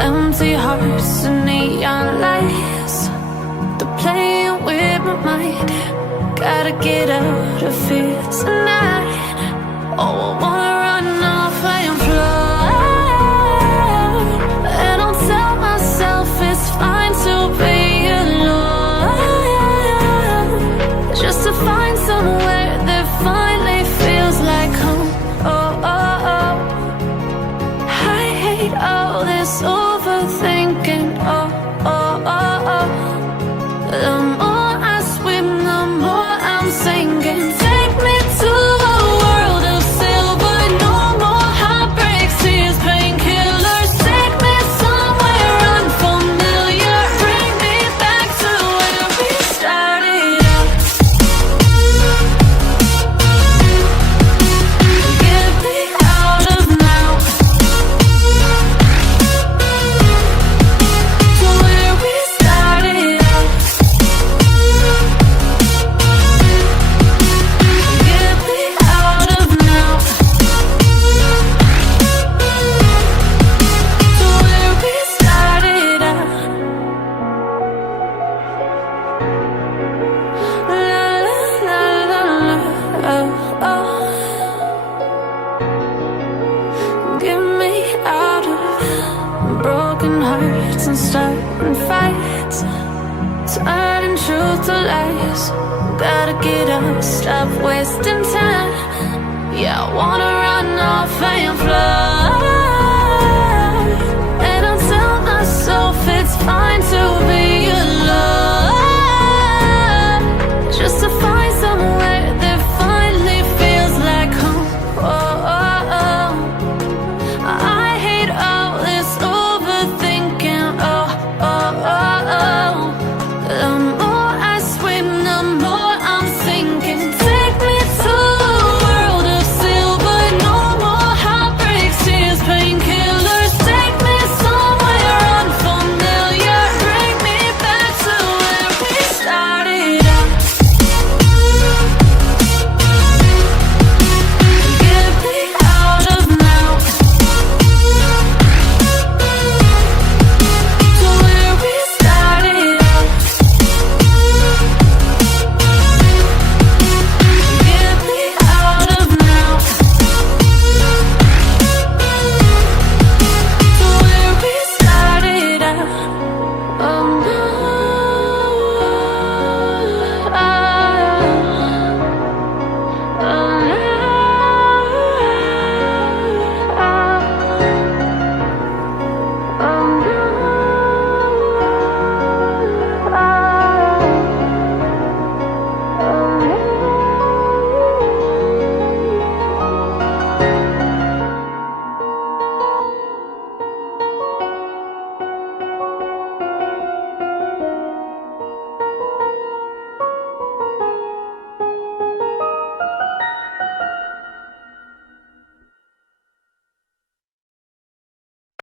Empty hearts and neon lights, they're playing with my mind. Gotta get out of here tonight. Oh, I wanna run off and fly. And I'll tell myself it's fine to be alone, just to find somewhere that finally feels like home. Oh, oh, oh. I hate all this overthinking. Oh, oh, oh, oh. The more I swim, the more I'm sinking. Take me to a world of silver. No more heartbreaks, tears, painkillers. Take me somewhere unfamiliar. Bring me back to where we started out. Get me out of now, to where we started out. Get me out of now, to where we started out. La la la la, oh, oh. Get me out of broken hearts and starting fights, turning truth to lies. Gotta get up, stop wasting time. Yeah, I wanna run off and fly.